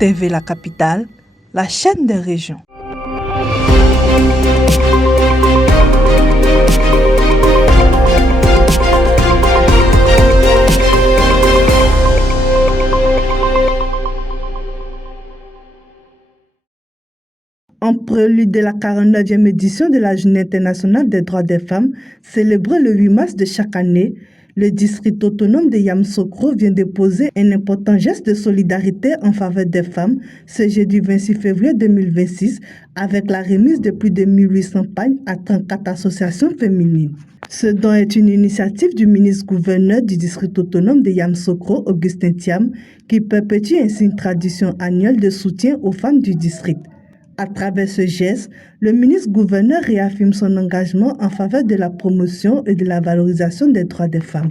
TV La Capitale, la chaîne des régions. En prélude de la 49e édition de la Journée internationale des droits des femmes, célébrée le 8 mars de chaque année, le district autonome de Yamoussoukro vient de poser un important geste de solidarité en faveur des femmes ce jeudi 26 février 2026 avec la remise de plus de 1800 pagnes à 34 associations féminines. Ce don est une initiative du ministre-gouverneur du district autonome de Yamoussoukro, Augustin Thiam, qui perpétue ainsi une tradition annuelle de soutien aux femmes du district. À travers ce geste, le ministre-gouverneur réaffirme son engagement en faveur de la promotion et de la valorisation des droits des femmes.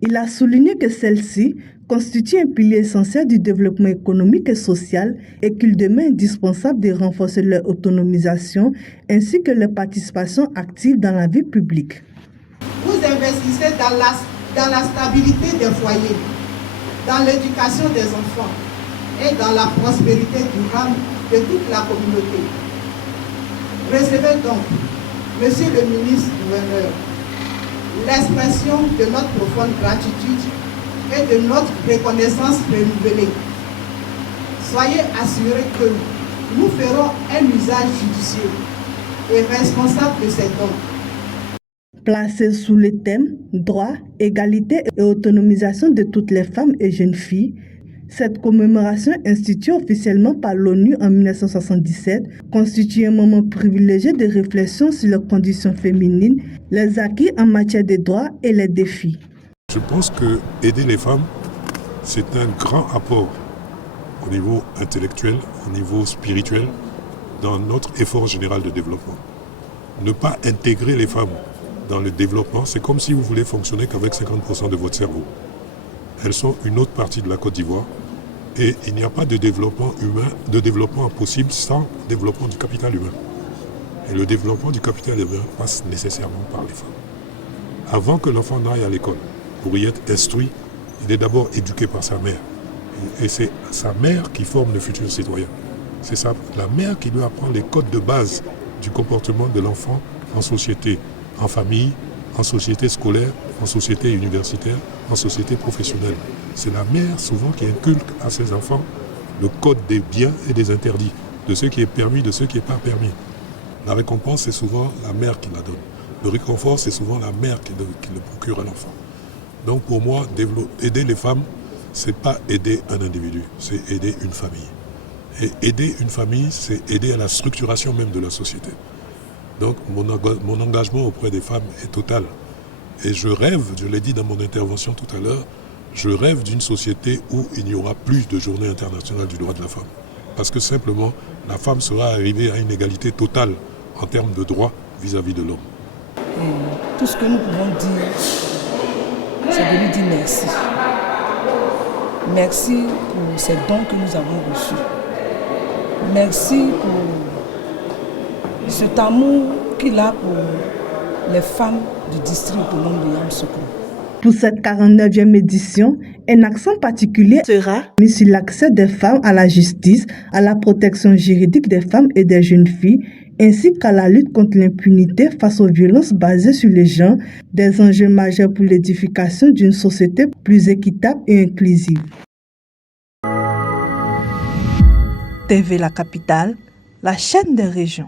Il a souligné que celle-ci constitue un pilier essentiel du développement économique et social et qu'il demeure indispensable de renforcer leur autonomisation ainsi que leur participation active dans la vie publique. Vous investissez dans la stabilité des foyers, dans l'éducation des enfants et dans la prospérité durable de toute la communauté. Recevez donc, Monsieur le ministre-gouverneur, l'expression de notre profonde gratitude et de notre reconnaissance renouvelée. Soyez assurés que nous ferons un usage judicieux et responsable de ces dons. Placé sous le thème « Droit, égalité et autonomisation de toutes les femmes et jeunes filles », cette commémoration, instituée officiellement par l'ONU en 1977, constitue un moment privilégié de réflexion sur les conditions féminines, les acquis en matière de droits et les défis. Je pense que aider les femmes, c'est un grand apport au niveau intellectuel, au niveau spirituel, dans notre effort général de développement. Ne pas intégrer les femmes dans le développement, c'est comme si vous voulez fonctionner qu'avec 50% de votre cerveau. Elles sont une autre partie de la Côte d'Ivoire et il n'y a pas de développement humain, de développement possible sans développement du capital humain. Et le développement du capital humain passe nécessairement par les femmes. Avant que l'enfant n'aille à l'école, pour y être instruit, il est d'abord éduqué par sa mère. Et c'est sa mère qui forme le futur citoyen. C'est la mère qui lui apprend les codes de base du comportement de l'enfant en société, en famille, en société scolaire, en société universitaire, en société professionnelle. C'est la mère souvent qui inculque à ses enfants le code des biens et des interdits, de ce qui est permis, de ce qui n'est pas permis. La récompense, c'est souvent la mère qui la donne. Le réconfort, c'est souvent la mère qui le procure à l'enfant. Donc pour moi, aider les femmes, c'est pas aider un individu, c'est aider une famille. Et aider une famille, c'est aider à la structuration même de la société. Donc mon engagement auprès des femmes est total. Et je rêve, je l'ai dit dans mon intervention tout à l'heure, je rêve d'une société où il n'y aura plus de journée internationale du droit de la femme. Parce que simplement, la femme sera arrivée à une égalité totale en termes de droits vis-à-vis de l'homme. Tout ce que nous pouvons dire, c'est de lui dire merci. Merci pour ces dons que nous avons reçus. Merci pour cet amour qu'il a pour les femmes du district autonome de Yamoussoukro. Pour cette 49e édition, un accent particulier sera mis sur l'accès des femmes à la justice, à la protection juridique des femmes et des jeunes filles, ainsi qu'à la lutte contre l'impunité face aux violences basées sur les genres, des enjeux majeurs pour l'édification d'une société plus équitable et inclusive. TV La Capitale, la chaîne des régions.